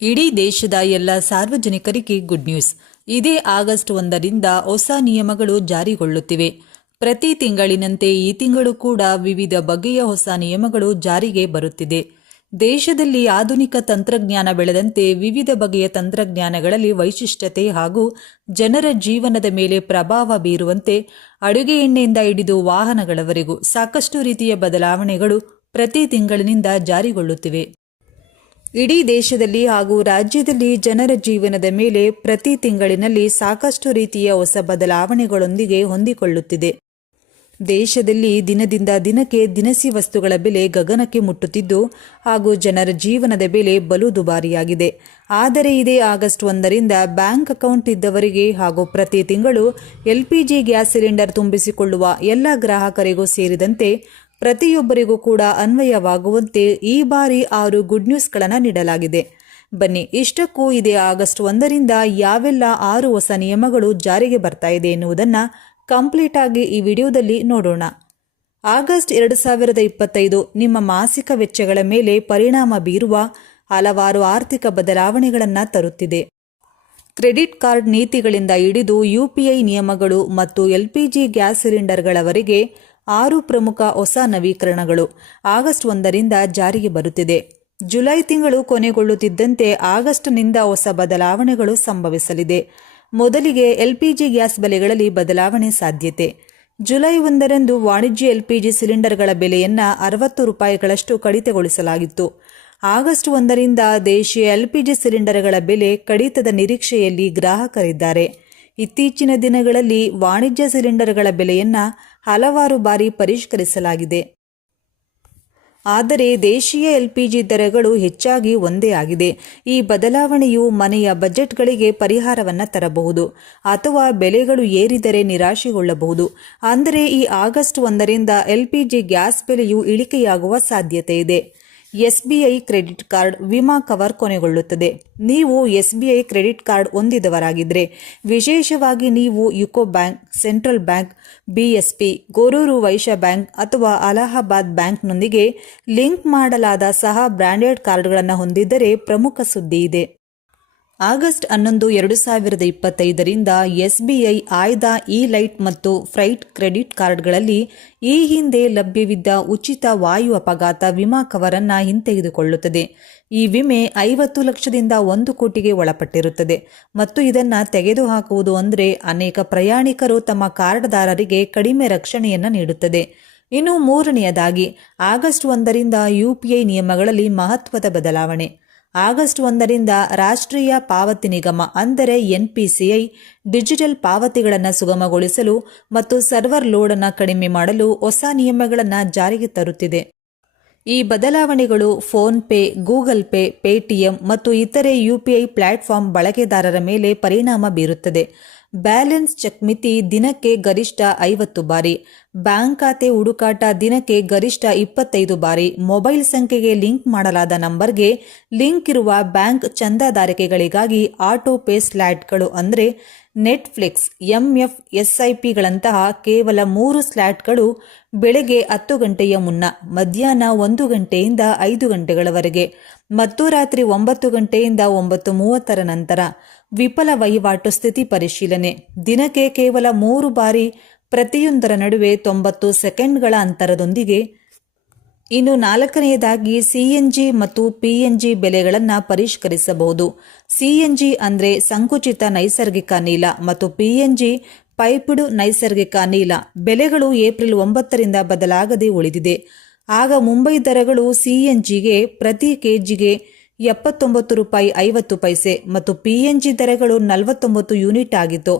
ಇಡೀ ದೇಶದ ಎಲ್ಲ ಸಾರ್ವಜನಿಕರಿಗೆ ಗುಡ್ ನ್ಯೂಸ್ ಇದೇ ಆಗಸ್ಟ್ ಒಂದರಿಂದ ಹೊಸ ನಿಯಮಗಳು ಜಾರಿಗೊಳ್ಳುತ್ತಿವೆ. ಪ್ರತಿ ತಿಂಗಳಿನಂತೆ ಈ ತಿಂಗಳು ಕೂಡ ವಿವಿಧ ಬಗೆಯ ಹೊಸ ನಿಯಮಗಳು ಜಾರಿಗೆ ಬರುತ್ತಿದೆ. ದೇಶದಲ್ಲಿ ಆಧುನಿಕ ತಂತ್ರಜ್ಞಾನ ಬೆಳೆದಂತೆ ವಿವಿಧ ಬಗೆಯ ತಂತ್ರಜ್ಞಾನಗಳಲ್ಲಿ ವೈಶಿಷ್ಟ್ಯತೆ ಹಾಗೂ ಜನರ ಜೀವನದ ಮೇಲೆ ಪ್ರಭಾವ ಬೀರುವಂತೆ ಅಡುಗೆ ಎಣ್ಣೆಯಿಂದ ಹಿಡಿದು ವಾಹನಗಳವರೆಗೂ ಸಾಕಷ್ಟು ರೀತಿಯ ಬದಲಾವಣೆಗಳು ಪ್ರತಿ ತಿಂಗಳಿನಿಂದ ಜಾರಿಗೊಳ್ಳುತ್ತಿವೆ. ಇಡೀ ದೇಶದಲ್ಲಿ ಹಾಗೂ ರಾಜ್ಯದಲ್ಲಿ ಜನರ ಜೀವನದ ಮೇಲೆ ಪ್ರತಿ ತಿಂಗಳಿನಲ್ಲಿ ಸಾಕಷ್ಟು ರೀತಿಯ ಹೊಸ ಬದಲಾವಣೆಗಳೊಂದಿಗೆ ಹೊಂದಿಕೊಳ್ಳುತ್ತಿದೆ. ದೇಶದಲ್ಲಿ ದಿನದಿಂದ ದಿನಕ್ಕೆ ದಿನಸಿ ವಸ್ತುಗಳ ಬೆಲೆ ಗಗನಕ್ಕೆ ಮುಟ್ಟುತ್ತಿದ್ದು, ಹಾಗೂ ಜನರ ಜೀವನದ ಬೆಲೆ ಬಲು ದುಬಾರಿಯಾಗಿದೆ. ಆದರೆ ಇದೇ ಆಗಸ್ಟ್ ಒಂದರಿಂದ ಬ್ಯಾಂಕ್ ಅಕೌಂಟ್ ಇದ್ದವರಿಗೆ ಹಾಗೂ ಪ್ರತಿ ತಿಂಗಳು ಎಲ್ಪಿಜಿ ಗ್ಯಾಸ್ ಸಿಲಿಂಡರ್ ತುಂಬಿಸಿಕೊಳ್ಳುವ ಎಲ್ಲ ಗ್ರಾಹಕರಿಗೂ ಸೇರಿದಂತೆ ಪ್ರತಿಯೊಬ್ಬರಿಗೂ ಕೂಡ ಅನ್ವಯವಾಗುವಂತೆ ಈ ಬಾರಿ ಆರು ಗುಡ್ ನ್ಯೂಸ್ಗಳನ್ನು ನೀಡಲಾಗಿದೆ. ಬನ್ನಿ, ಇಷ್ಟಕ್ಕೂ ಇದೇ ಆಗಸ್ಟ್ ಒಂದರಿಂದ ಯಾವೆಲ್ಲ ಆರು ಹೊಸ ನಿಯಮಗಳು ಜಾರಿಗೆ ಬರ್ತಾ ಇದೆ ಎನ್ನುವುದನ್ನು ಕಂಪ್ಲೀಟ್ ಆಗಿ ಈ ವಿಡಿಯೋದಲ್ಲಿ ನೋಡೋಣ. ಆಗಸ್ಟ್ ಎರಡು ಸಾವಿರದ ಇಪ್ಪತ್ತೈದು ನಿಮ್ಮ ಮಾಸಿಕ ವೆಚ್ಚಗಳ ಮೇಲೆ ಪರಿಣಾಮ ಬೀರುವ ಹಲವಾರು ಆರ್ಥಿಕ ಬದಲಾವಣೆಗಳನ್ನು ತರುತ್ತಿದೆ. ಕ್ರೆಡಿಟ್ ಕಾರ್ಡ್ ನೀತಿಗಳಿಂದ ಹಿಡಿದು ಯುಪಿಐ ನಿಯಮಗಳು ಮತ್ತು ಎಲ್ಪಿಜಿ ಗ್ಯಾಸ್ ಸಿಲಿಂಡರ್ಗಳವರೆಗೆ ಆರು ಪ್ರಮುಖ ಹೊಸ ನವೀಕರಣಗಳು ಆಗಸ್ಟ್ ಒಂದರಿಂದ ಜಾರಿಗೆ ಬರುತ್ತಿದೆ. ಜುಲೈ ತಿಂಗಳು ಕೊನೆಗೊಳ್ಳುತ್ತಿದ್ದಂತೆ ಆಗಸ್ಟ್ನಿಂದ ಹೊಸ ಬದಲಾವಣೆಗಳು ಸಂಭವಿಸಲಿದೆ. ಮೊದಲಿಗೆ ಎಲ್ಪಿಜಿ ಗ್ಯಾಸ್ ಬೆಲೆಗಳಲ್ಲಿ ಬದಲಾವಣೆ ಸಾಧ್ಯತೆ. ಜುಲೈ ಒಂದರಂದು ವಾಣಿಜ್ಯ ಎಲ್ಪಿಜಿ ಸಿಲಿಂಡರ್ಗಳ ಬೆಲೆಯನ್ನ ಅರವತ್ತು ರೂಪಾಯಿಗಳಷ್ಟು ಕಡಿತಗೊಳಿಸಲಾಗಿತ್ತು. ಆಗಸ್ಟ್ ಒಂದರಿಂದ ದೇಶೀಯ ಎಲ್ಪಿಜಿ ಸಿಲಿಂಡರ್ಗಳ ಬೆಲೆ ಕಡಿತದ ನಿರೀಕ್ಷೆಯಲ್ಲಿ ಗ್ರಾಹಕರಿದ್ದಾರೆ. ಇತ್ತೀಚಿನ ದಿನಗಳಲ್ಲಿ ವಾಣಿಜ್ಯ ಸಿಲಿಂಡರ್ಗಳ ಬೆಲೆಯನ್ನ ಹಲವಾರು ಬಾರಿ ಪರಿಷ್ಕರಿಸಲಾಗಿದೆ. ಆದರೆ ದೇಶೀಯ ಎಲ್ಪಿಜಿ ದರಗಳು ಹೆಚ್ಚಾಗಿ ಒಂದೇ ಆಗಿದೆ. ಈ ಬದಲಾವಣೆಯು ಮನೆಯ ಬಜೆಟ್ಗಳಿಗೆ ಪರಿಹಾರವನ್ನು ತರಬಹುದು ಅಥವಾ ಬೆಲೆಗಳು ಏರಿದರೆ ನಿರಾಶೆಗೊಳ್ಳಬಹುದು. ಅಂದರೆ ಈ ಆಗಸ್ಟ್ ಒಂದರಿಂದ ಎಲ್ಪಿಜಿ ಗ್ಯಾಸ್ ಬೆಲೆಯು ಇಳಿಕೆಯಾಗುವ ಸಾಧ್ಯತೆ ಇದೆ. ಎಸ್ಬಿಐ ಕ್ರೆಡಿಟ್ ಕಾರ್ಡ್ ವಿಮಾ ಕವರ್ ಕೊನೆಗೊಳ್ಳುತ್ತದೆ. ನೀವು ಎಸ್ಬಿಐ ಕ್ರೆಡಿಟ್ ಕಾರ್ಡ್ ಹೊಂದಿದವರಾಗಿದ್ದರೆ ವಿಶೇಷವಾಗಿ ನೀವು ಯುಕೋ ಬ್ಯಾಂಕ್, ಸೆಂಟ್ರಲ್ ಬ್ಯಾಂಕ್ ಬಿಎಸ್ಪಿ ಗೋರೂರು ವೈಶ್ಯ ಬ್ಯಾಂಕ್ ಅಥವಾ ಅಲಹಾಬಾದ್ ಬ್ಯಾಂಕ್ನೊಂದಿಗೆ ಲಿಂಕ್ ಮಾಡಲಾದ ಸಹ ಬ್ರ್ಯಾಂಡೆಡ್ ಕಾರ್ಡ್ಗಳನ್ನು ಹೊಂದಿದ್ದರೆ ಪ್ರಮುಖ ಸುದ್ದಿ ಇದೆ. ಆಗಸ್ಟ್ ಹನ್ನೊಂದು, ಎರಡು ಸಾವಿರದ ಇಪ್ಪತ್ತೈದರಿಂದ ಎಸ್ಬಿಐ ಆಯ್ದ ಇ ಲೈಟ್ ಮತ್ತು ಫ್ರೈಟ್ ಕ್ರೆಡಿಟ್ ಕಾರ್ಡ್ಗಳಲ್ಲಿ ಈ ಹಿಂದೆ ಲಭ್ಯವಿದ್ದ ಉಚಿತ ವಾಯು ಅಪಘಾತ ವಿಮಾ ಕವರನ್ನು ಹಿಂತೆಗೆದುಕೊಳ್ಳುತ್ತದೆ. ಈ ವಿಮೆ ಐವತ್ತು ಲಕ್ಷದಿಂದ ಒಂದು ಕೋಟಿಗೆ ಒಳಪಟ್ಟಿರುತ್ತದೆ ಮತ್ತು ಇದನ್ನು ತೆಗೆದುಹಾಕುವುದು ಅಂದರೆ ಅನೇಕ ಪ್ರಯಾಣಿಕರು ತಮ್ಮ ಕಾರ್ಡ್ದಾರರಿಗೆ ಕಡಿಮೆ ರಕ್ಷಣೆಯನ್ನು ನೀಡುತ್ತದೆ. ಇನ್ನು ಮೂರನೆಯದಾಗಿ, ಆಗಸ್ಟ್ ಒಂದರಿಂದ ಯುಪಿಐ ನಿಯಮಗಳಲ್ಲಿ ಮಹತ್ವದ ಬದಲಾವಣೆ. ಆಗಸ್ಟ್ ಒಂದರಿಂದ ರಾಷ್ಟ್ರೀಯ ಪಾವತಿ ನಿಗಮ, ಅಂದರೆ ಎನ್ಪಿಸಿಐ, ಡಿಜಿಟಲ್ ಪಾವತಿಗಳನ್ನು ಸುಗಮಗೊಳಿಸಲು ಮತ್ತು ಸರ್ವರ್ ಲೋಡ್ ಅನ್ನು ಕಡಿಮೆ ಮಾಡಲು ಹೊಸ ನಿಯಮಗಳನ್ನು ಜಾರಿಗೆ ತರುತ್ತಿದೆ. ಈ ಬದಲಾವಣೆಗಳು ಫೋನ್ಪೇ ಗೂಗಲ್ ಪೇ, ಪೇಟಿಎಂ ಮತ್ತು ಇತರೆ ಯುಪಿಐ ಪ್ಲಾಟ್ಫಾರ್ಮ್ ಬಳಕೆದಾರರ ಮೇಲೆ ಪರಿಣಾಮ ಬೀರುತ್ತದೆ. ಬ್ಯಾಲೆನ್ಸ್ ಚೆಕ್ ಮಿತಿ ದಿನಕ್ಕೆ ಗರಿಷ್ಠ ಐವತ್ತು ಬಾರಿ. ಬ್ಯಾಂಕ್ ಖಾತೆ ಹುಡುಕಾಟ ದಿನಕ್ಕೆ ಗರಿಷ್ಠ ಇಪ್ಪತ್ತೈದು ಬಾರಿ. ಮೊಬೈಲ್ ಸಂಖ್ಯೆಗೆ ಲಿಂಕ್ ಮಾಡಲಾದ ನಂಬರ್ಗೆ ಲಿಂಕ್ ಇರುವ ಬ್ಯಾಂಕ್ ಚಂದಾದಾರಿಕೆಗಳಿಗಾಗಿ ಆಟೋ ಪೇ ಸ್ಲ್ಯಾಟ್ಗಳು ಅಂದರೆ ನೆಟ್ಫ್ಲಿಕ್ಸ್ ಎಂಎಫ್ ಎಸ್ಐಪಿಗಳಂತಹ ಕೇವಲ ಮೂರು ಸ್ಲ್ಯಾಟ್ಗಳು ಬೆಳಗ್ಗೆ ಹತ್ತು ಗಂಟೆಯ ಮುನ್ನ, ಮಧ್ಯಾಹ್ನ ಒಂದು ಗಂಟೆಯಿಂದ ಐದು ಗಂಟೆಗಳವರೆಗೆ, ಮತ್ತು ರಾತ್ರಿ ಒಂಬತ್ತು ಗಂಟೆಯಿಂದ ಒಂಬತ್ತು ಮೂವತ್ತರ ನಂತರ ವಿಫಲ ವಹಿವಾಟು ಸ್ಥಿತಿ ಪರಿಶೀಲನೆ. ದಿನಕ್ಕೆ ಕೇವಲ ಮೂರು ಬಾರಿ ಪ್ರತಿಯೊಂದರ ನಡುವೆ ತೊಂಬತ್ತು ಸೆಕೆಂಡ್ಗಳ ಅಂತರದೊಂದಿಗೆ ಇನ್ನು ನಾಲ್ಕನೆಯದಾಗಿ ಸಿಎನ್ಜಿ ಮತ್ತು ಪಿಎನ್ಜಿ ಬೆಲೆಗಳನ್ನು ಪರಿಷ್ಕರಿಸಬಹುದು. ಸಿಎನ್ಜಿ ಅಂದರೆ ಸಂಕುಚಿತ ನೈಸರ್ಗಿಕ ಅನಿಲ ಮತ್ತು ಪಿಎನ್ಜಿ ಪೈಪ್ಡ್ ನೈಸರ್ಗಿಕ ಅನಿಲ. ಬೆಲೆಗಳು ಏಪ್ರಿಲ್ ಒಂಬತ್ತರಿಂದ ಬದಲಾಗದೆ ಉಳಿದಿದೆ. ಆಗ ಮುಂಬೈ ದರಗಳು ಸಿಎನ್ಜಿಗೆ ಪ್ರತಿ ಕೆಜಿಗೆ ಎಪ್ಪತ್ತೊಂಬತ್ತು ರೂಪಾಯಿ ಐವತ್ತು ಪೈಸೆ ಮತ್ತು ಪಿಎನ್ಜಿ ದರಗಳು ನಲವತ್ತೊಂಬತ್ತು ಯೂನಿಟ್ ಆಗಿತ್ತು.